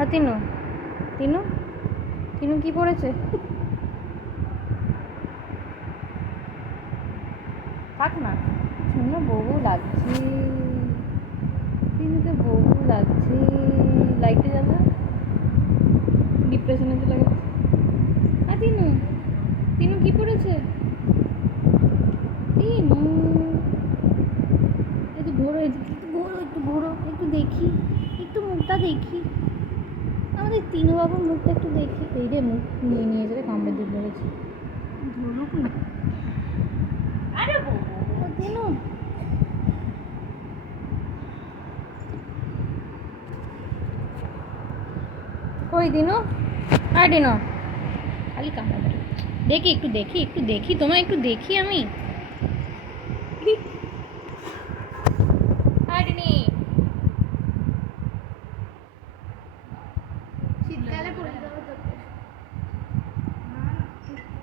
আর তিনু তিনু তিনু কি পড়েছে? থাক না, শুনো বউ লাগছে, তিনুকে বউ লাগছে। লাইটে জ্বালা, ডিপ্রেশনে চলে গেছে। আর তিনু তিনু কি পড়েছে? তিনু একটু ঘোরো, একটু ঘোরো, একটু ঘোরো, একটু দেখি, একটু মুখটা দেখি, আমাদের তিনু বাবুর মুখটা একটু দেখি। এই রে মুখ নিয়ে নিয়ে যাবে, কামড়ে দিয়ে পড়েছে। ধরুক না। আরে তিনু কই দিনু? আর দিনু খালি কামড়াবে। দেখি একটু দেখি, একটু দেখি, তোমায় একটু দেখি আমি। শীতকালে